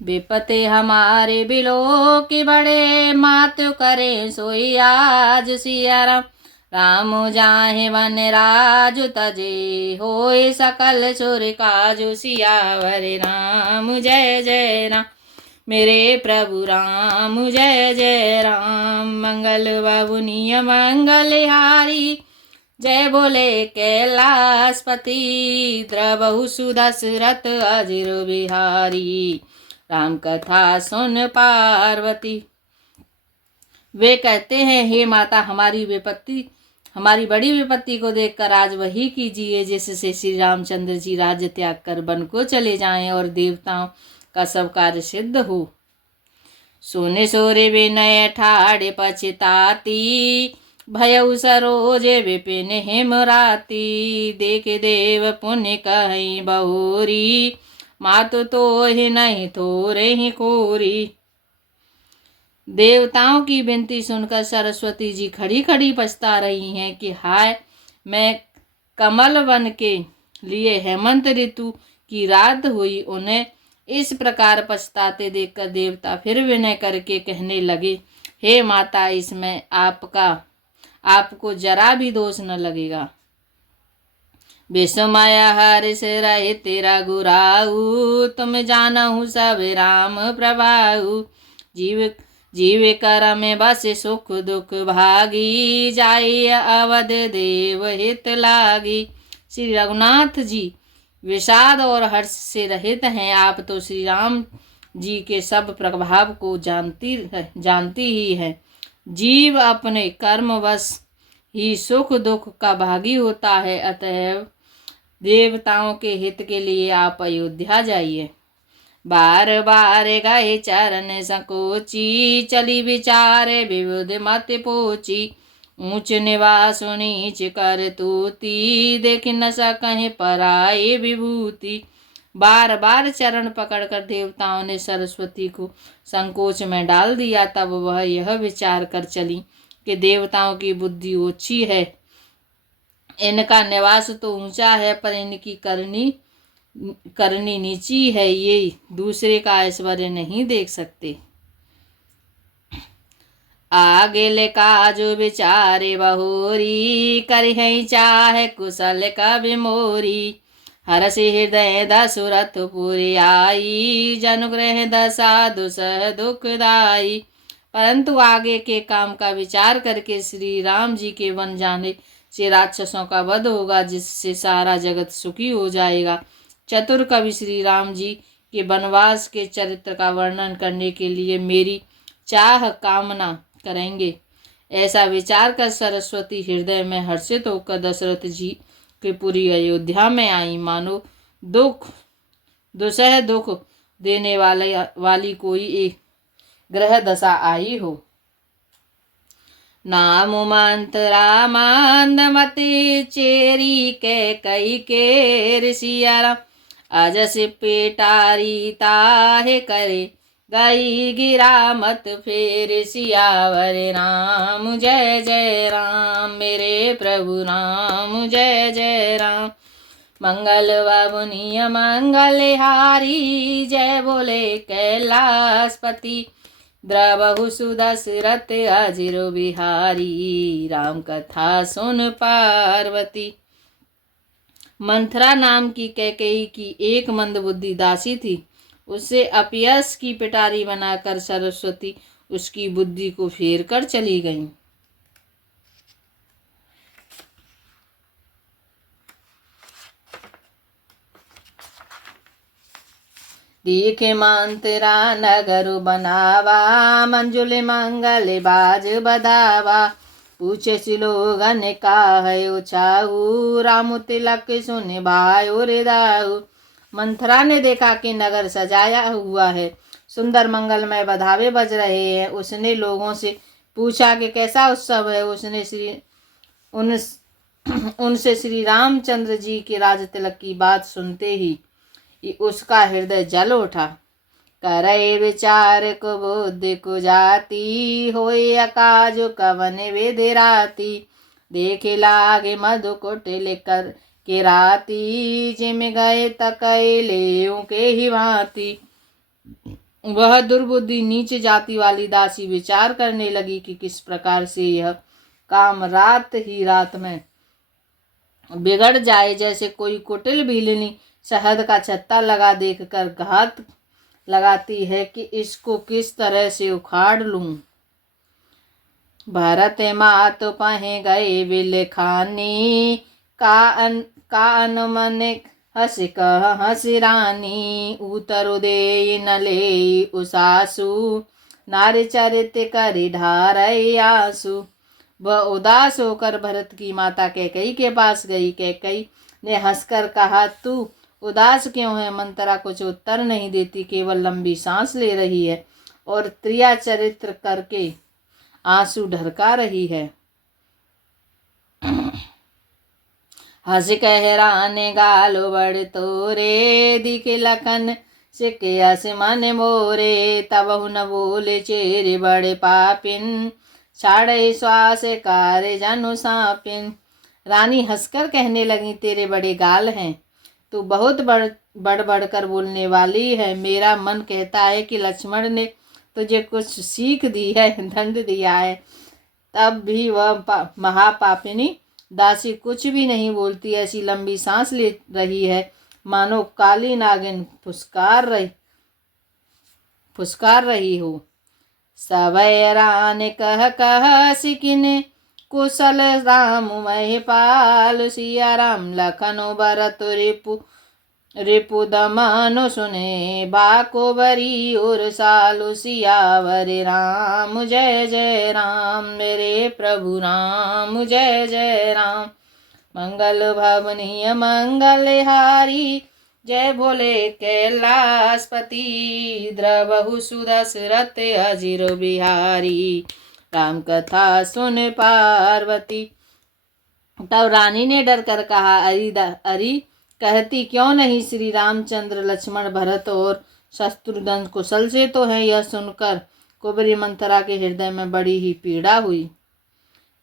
विपत्ति हमारे बिलो की बड़े, मातु करे सोई आज सिया राम। राम जाहे वन राजु तजे, होए सकल सुर काजु सियावर राम। जय जय राम मेरे प्रभु राम, जय जय राम। मंगल बाबुनिय मंगलहारी, जय बोले कैलाशपति। द्रवहु सुदशरथ अजिर बिहारी, राम कथा सुन पार्वती। वे कहते हैं, हे माता, हमारी बड़ी विपत्ति को देखकर आज वही कीजिए जिससे श्री रामचंद्र जी राज्य त्याग कर वन को चले जाएं और देवताओं का सब कार्य सिद्ध हो। सोने सोरे विनय ठाड़े पछताती, भयउ सरोज विपिन हेमराती। देख देव पुण्य कहीं बहुरी, मातु तो ही नहीं थोरे ही कोरी। देवताओं की विनती सुनकर सरस्वती जी खड़ी खड़ी पछता रही हैं कि हाय, मैं कमल वन के लिए हेमंत ऋतु की रात हुई। उन्हें इस प्रकार पछताते देखकर देवता फिर विनय करके कहने लगे, हे माता, इसमें आपको जरा भी दोष न लगेगा। विषमाया हर्ष रहे तेरा गुराऊ, तुम जानहु सब राम प्रभाऊ। जीव कर में बस सुख दुख भागी, जाई अवध देव हित लागी। श्री रघुनाथ जी विषाद और हर्ष से रहित हैं। आप तो श्री राम जी के सब प्रभाव को जानती ही है। जीव अपने कर्मवश ही सुख दुख का भागी होता है, अतएव देवताओं के हित के लिए आप अयोध्या जाइए। बार बार गए चरण संकोची, चली विचारे विविध मत पोची। ऊंच निवास नीच कर तूती, देख न सकहीं पराई विभूति। बार बार चरण पकड़कर देवताओं ने सरस्वती को संकोच में डाल दिया। तब वह यह विचार कर चली कि देवताओं की बुद्धि ऊंची है, इनका निवास तो ऊंचा है, पर इनकी करनी नीची है। ये दूसरे का ऐश्वर्य नहीं देख सकते। आगे ले काजु विचारे बहोरी, करिहै चाहे कुशल कवि मोरी। हरषि हृदय दशरथ पुरि आई, जनुग्रह दशा दुसह दुखदाई। परंतु आगे के काम का विचार करके श्री राम जी के वन जाने से राक्षसों का वध होगा, जिससे सारा जगत सुखी हो जाएगा। चतुर कवि श्री राम जी के वनवास के चरित्र का वर्णन करने के लिए मेरी चाह कामना करेंगे। ऐसा विचार कर सरस्वती हृदय में हर्षित होकर दशरथ जी के पुरी अयोध्या में आई, मानो दुसह दुख देने वाली कोई एक ग्रह दशा आई हो। नाम मंत्र मंदमति, चेरी के कई के ऋषिया राम। अजस पेटारी ताहे करे, गई गिरा मत फेर सियावर राम। जय जय राम मेरे प्रभु राम, जय जय राम। मंगल बाबुनिय मंगलहारी, जय बोले कैलाशपति। द्रवहु सुदशरथ अजिर बिहारी, राम कथा सुन पार्वती। मंथरा नाम की कैकेयी की एक मंदबुद्धि दासी थी। उससे अपयश की पिटारी बनाकर सरस्वती उसकी बुद्धि को फेर कर चली गईं। देखे मंत्रा नगर बनावा, मंजुल मंगल बाज बधावा। पूछे सिलोगन का है उछाऊ, रामु तिलक सुन भायो रे दाऊ। मंथरा ने देखा कि नगर सजाया हुआ है, सुंदर मंगलमय बधावे बज रहे हैं। उसने लोगों से पूछा कि कैसा उत्सव है। उनसे श्री रामचंद्र जी के राज तिलक की बात सुनते ही उसका हृदय जल उठा। करे विचार को बुद्धि को जाती, होए अकाज कवन विधि राती। देखे लागे मधुकुट लेकर के राती, जिम गए तकैले के ही भांति। वह दुर्बुद्धि नीच जाति वाली दासी विचार करने लगी कि किस प्रकार से यह काम रात ही रात में बिगड़ जाए। जैसे कोई कुटिल बिल्ली शहद का छत्ता लगा देखकर घात लगाती है कि इसको किस तरह से उखाड़ लूं। भरत मात पहे गए बिल खानी का मन हस कह हसी रानी उतर दे न ले उसासु नारी चरित करि ढारई आंसू। वह उदास होकर भरत की माता कैकई के पास गई। कैकई ने हंसकर कहा, तू उदास क्यों है? मंत्रा कुछ उत्तर नहीं देती, केवल लंबी सांस ले रही है और त्रिया चरित्र करके आंसू ढरका रही है। हंस कह राने गालो बड़ तोरे दिखे लखन सिके हस मन मोरे तब न बोले चेरे बड़े पापिन छाड़े श्वास कार्य जनु सापिन। रानी हंसकर कहने लगी, तेरे बड़े गाल हैं, तू बहुत बढ़ बढ़कर बोलने वाली है। मेरा मन कहता है कि लक्ष्मण ने तुझे कुछ सीख दी है, दंड दिया है, तब भी वह महापापिनी दासी कुछ भी नहीं बोलती। ऐसी लंबी सांस ले रही है मानो काली नागिन फुसकार रही हो। सवै रान कह सिकिने कुशल राम महिपाल सिया राम लखनो भरत रिपु दमनु सुने बाको बरी और सालु सियावर राम जय जय राम मेरे प्रभु राम जय जय राम। मंगल भवनीय मंगलहारी जय भोले कैलाशपति द्रवहु सुदशरथ अजिर बिहारी राम कथा सुन पार्वती। तब रानी ने डर कर कहा, अरी कहती क्यों नहीं? श्री रामचंद्र लक्ष्मण भरत और शत्रुघ्न कुशल से तो है। यह सुनकर कुबरी मंथरा के हृदय में बड़ी ही पीड़ा हुई।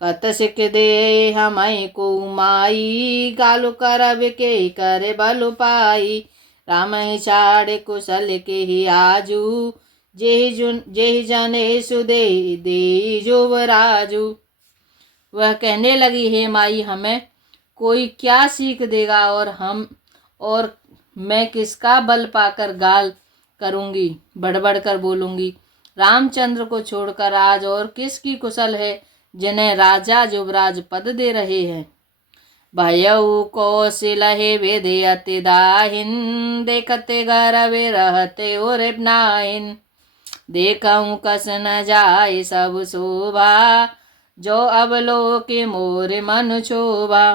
कत सिक दे हमें को माई गालु करब के करे बलु पाई राम ही छाड़े कुशल के ही आजू जेहि जने सुदे दे जुवराजू। वह कहने लगी, हे माई, हमें कोई क्या सीख देगा और मैं किसका बल पाकर गाल करूंगी, बड़बड़ कर बोलूंगी। रामचंद्र को छोड़कर आज और किसकी कुशल है जिन्हें राजा युवराज पद दे रहे हैं। भयउ कौशिल हे वेदे अति दाहिन देखते गर्वे रहते और नाइन देखऊं कस न जाए सब शोभा जो अवलोके मोर मन शोभा।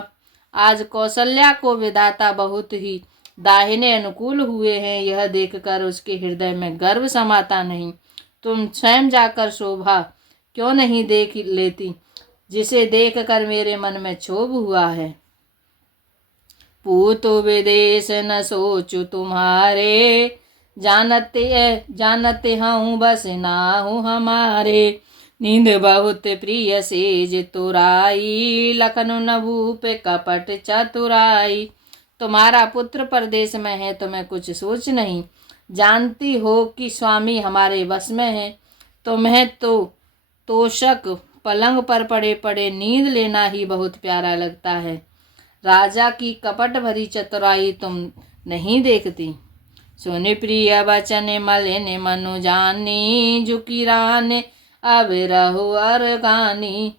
आज कौशल्या को विधाता बहुत ही दाहिने अनुकूल हुए हैं, यह देखकर उसके हृदय में गर्व समाता नहीं। तुम स्वयं जाकर शोभा क्यों नहीं देख लेती, जिसे देखकर मेरे मन में क्षोभ हुआ है। पूतु विदेश न सोचु तुम्हारे जानते हूँ बस ना हूँ हमारे नींद बहुत प्रिय सेज तुराई लखनु न भूप कपट चतुराई। तुम्हारा पुत्र परदेश में है, तुम्हें कुछ सोच नहीं। जानती हो कि स्वामी हमारे वश में है। तुम्हें तो तोषक पलंग पर पड़े पड़े नींद लेना ही बहुत प्यारा लगता है। राजा की कपट भरी चतुराई तुम नहीं देखती। सुनि प्रिय वचन मलिन मनु जानी झुकी रान अब रहो अरगानी।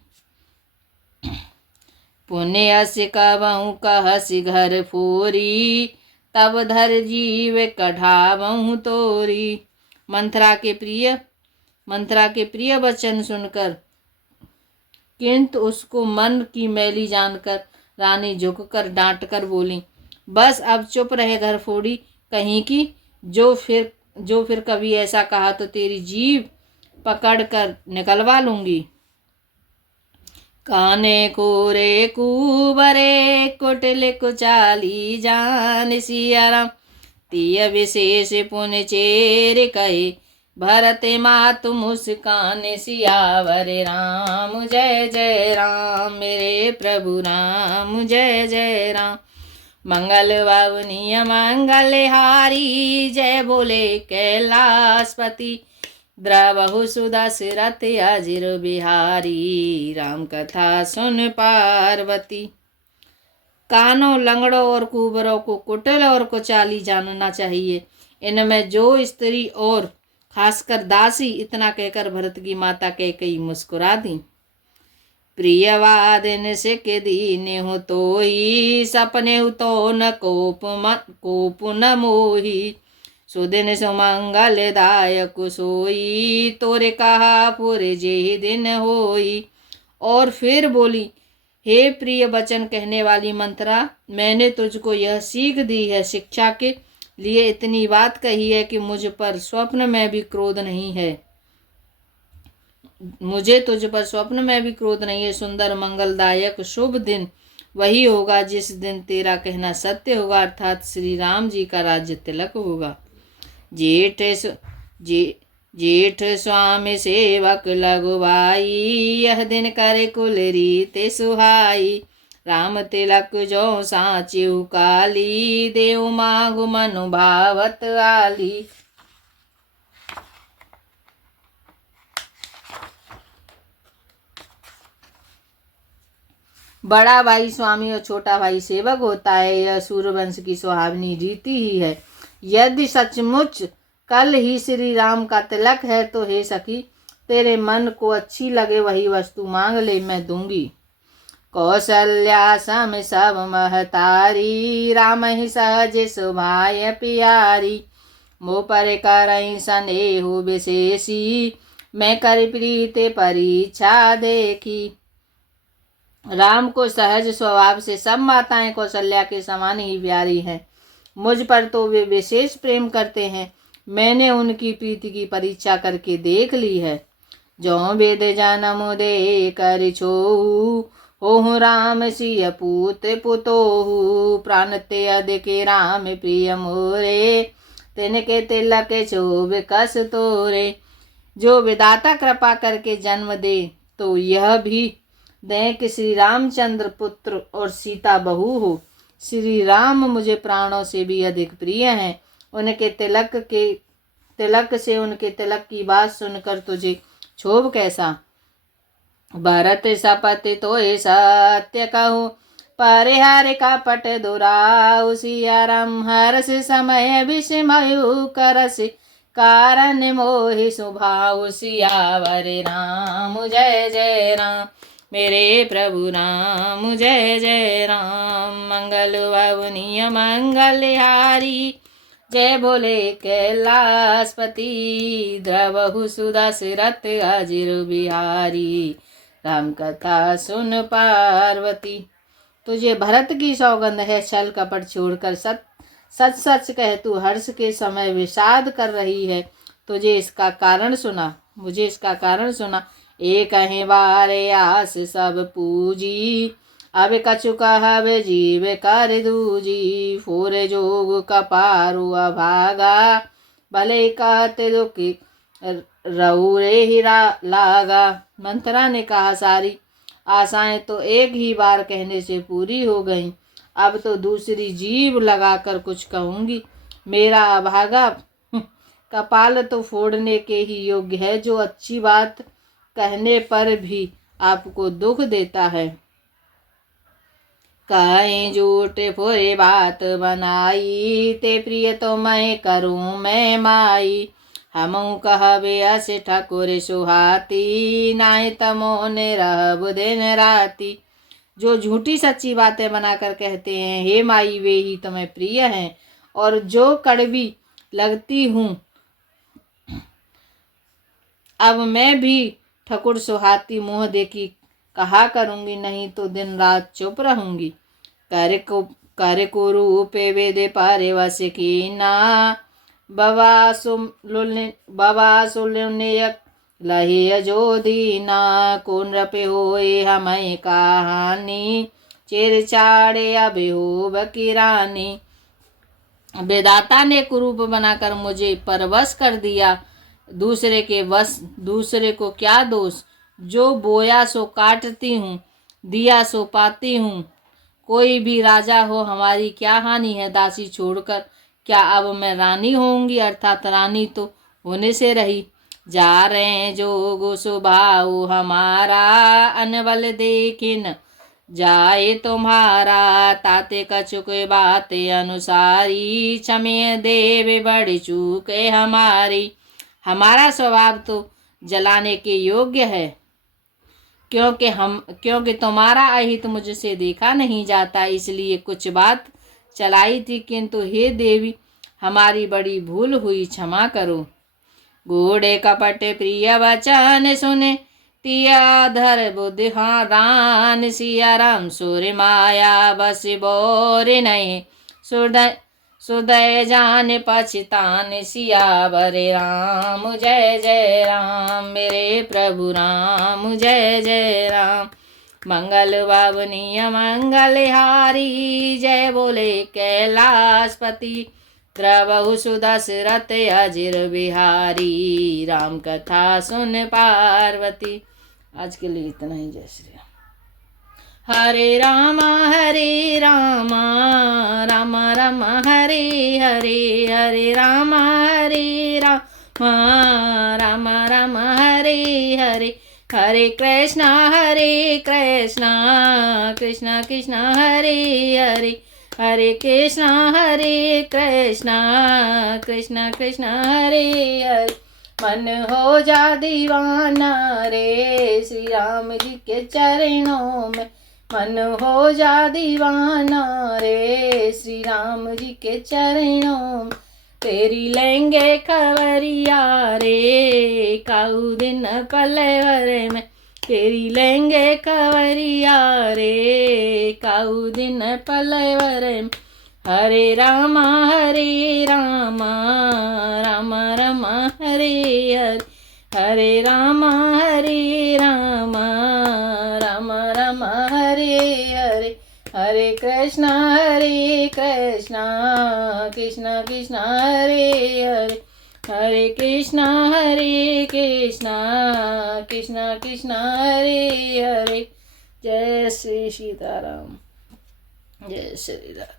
पुण्य हसी कबहू कहसी घर फोरी तब धर जीव कढ़ावहू तोरी। मंथरा के प्रिय वचन सुनकर किंतु उसको मन की मैली जानकर रानी झुककर डांटकर बोली, बस अब चुप रहे घर फोड़ी कहीं की। जो फिर कभी ऐसा कहा तो तेरी जीभ पकड़कर निकलवा लूंगी। काने कोरे कुबरे कुटिल कुचाली जान सियाराम तिय विशेष पुन चेर कहे भरत मातु मुस्कान सियावर राम जय जय राम मेरे प्रभु राम जय जय राम। मंगल वावनीय मंगल हारी, जय बोले कैलाशपति। द्रवहु सुदशरथ अजिर बिहारी, राम कथा सुन पार्वती। कानों, लंगड़ों और कुबरों को कुटिल और कुचाली जानना चाहिए। इनमें जो स्त्री और खासकर दासी, इतना कहकर भरत की माता कैकेयी मुस्कुरा दी। प्रियवादिन सिख दीने हो तोई, सपने हो तो न कोप न मोही। सुदिन सुमंगल दायक सोई, तोरे कहा पुर जे दिन होई। और फिर बोली, हे प्रिय वचन कहने वाली मंत्रा, मैंने तुझको यह सीख दी है, शिक्षा के लिए इतनी बात कही है कि मुझ पर स्वप्न में भी क्रोध नहीं है। मुझे तुझ पर स्वप्न में भी क्रोध नहीं है। सुंदर मंगलदायक शुभ दिन वही होगा जिस दिन तेरा कहना सत्य होगा, अर्थात श्री राम जी का राज्य तिलक होगा। जेठ स्वामी सेवक लगवाई, यह दिन करे कुल रीते सुहाई। राम तिलक जो साचिउ काली, देव मागु मनु भावत आली। बड़ा भाई स्वामी और छोटा भाई सेवक होता है, यह सूर्यवंश की सुहावनी रीति ही है। यदि सचमुच कल ही श्री राम का तिलक है तो हे सखी, तेरे मन को अच्छी लगे वही वस्तु मांग ले, मैं दूंगी। कौशल्या सम सब महतारी, राम ही सहज सुभाय प्यारी। मोह पर करई स्नेहु विशेषी, मैं कर प्रीत परीक्षा देखी। राम को सहज स्वभाव से सब माताएं कौशल्या के समान ही प्यारी हैं। मुझ पर तो वे विशेष प्रेम करते हैं। मैंने उनकी प्रीति की परीक्षा करके देख ली है। जो वेद जन्म दे कर छोहु, होहु राम सिय पुत्र पुतोहु। प्राण ते अधिक राम प्रिय मोरे, तिनके तिलक शोभ कस तोरे। जो विधाता कृपा करके जन्म दे तो यह भी दें कि श्री रामचंद्र पुत्र और सीता बहू हो। श्री राम मुझे प्राणों से भी अधिक प्रिय हैं। उनके तिलक से उनके तिलक की बात सुनकर तुझे क्षोभ कैसा। भरत सपति तो सत्य कहूँ, परिहर कपट दुराऊ। सिया राम हरस समय विस्मयु करस, कारण मोहि सुभाऊ। सियावर राम जय जय राम, मेरे प्रभु राम जय जय राम। मंगल वावनीय मंगल हारी, जय बोले कैलाशपति। द्रवहु सुदशरथ अजिर बिहारी, राम कथा सुन पार्वती। तुझे भरत की सौगंध है, छल कपट छोड़कर सच सच कह। तू हर्ष के समय विषाद कर रही है, मुझे इसका कारण सुना। एक ही बार आस सब पूजी, अब कछु कहब जीव कर दूजी। फोर जोग कपारु अभागा, भले कहते दुखी रउरे ही लागा। मंत्रा ने कहा, सारी आशाएं तो एक ही बार कहने से पूरी हो गईं, अब तो दूसरी जीव लगाकर कुछ कहूंगी। मेरा अभागा कपाल तो फोड़ने के ही योग्य है, जो अच्छी बात कहने पर भी आपको दुख देता है। कहीं झूठ फुरे बात बनाई, ते प्रिय तो मैं करूं मैं माई। हमू कहबे अस ठकुर सुहाती, नाय तमोने रहब दिन राती। जो झूठी सच्ची बातें बनाकर कहते हैं, हे माई वे ही तुम्हें प्रिय हैं, और जो कड़वी लगती हूँ अब मैं भी ठकुर सुहाती मुँह देखी कहा करूँगी, नहीं तो दिन रात चुप रहूँगी। कर को रूपे वेदे पारे वस कीना, बाबा सुलनेयक लहे जो दीना। कौन रपे होए हमें कहानी, चेर चाड़े अब हो बकीरानी। वेदाता ने कुरूप बनाकर मुझे परवश कर दिया, दूसरे को क्या दोष। जो बोया सो काटती हूँ, दिया सो पाती हूँ। कोई भी राजा हो, हमारी क्या हानि है दासी छोड़कर। क्या अब मैं रानी होऊंगी, अर्थात रानी तो होने से रही। जा रहे जोग सुभाऊ हमारा, अनबल देखिन जाए तुम्हारा। ताते कछुक बात अनुसारी, क्षमे देव बड़ी चूके हमारी। हमारा स्वभाव तो जलाने के योग्य है, क्योंकि तुम्हारा अहित मुझसे देखा नहीं जाता, इसलिए कुछ बात चलाई थी, किंतु हे देवी हमारी बड़ी भूल हुई, क्षमा करो। गूढ़े कपट प्रिय वचन सुने, तिया धर बुद्धिहारान। सिया राम सुर माया बस बोर नहीं, सुदय जान पछतान। सियावर राम जय जय राम, मेरे प्रभु राम जय जय राम। मंगल बावनीय मंगलहारी, जय बोले कैलाशपति। द्रवहु सुदशरथ अजिर बिहारी, राम कथा सुन पार्वती। आज के लिए इतना ही। जय श्री राम। हरे राम राम राम हरे हरे, हरे राम राम राम हरे हरे। हरे कृष्णा कृष्ण कृष्ण हरे हरे, हरे कृष्ण कृष्ण कृष्ण हरे हरे। मन हो जा दीवाना रे श्री राम जी के चरणों में, मन हो जा दीवाना रे श्री राम जी के चरणों में। तेरी लेंगे खबरिया रे काऊ दिन पलवर में, तेरी लेंगे खबरिया रे काऊ दिन पलवर में। हरे राम राम राम हरे हरे, हरे राम राम राम हरे हरे। हरे कृष्ण कृष्ण कृष्ण हरे हरे, हरे कृष्ण कृष्ण कृष्ण हरे हरे। जय श्री सीताराम, जय श्री राम।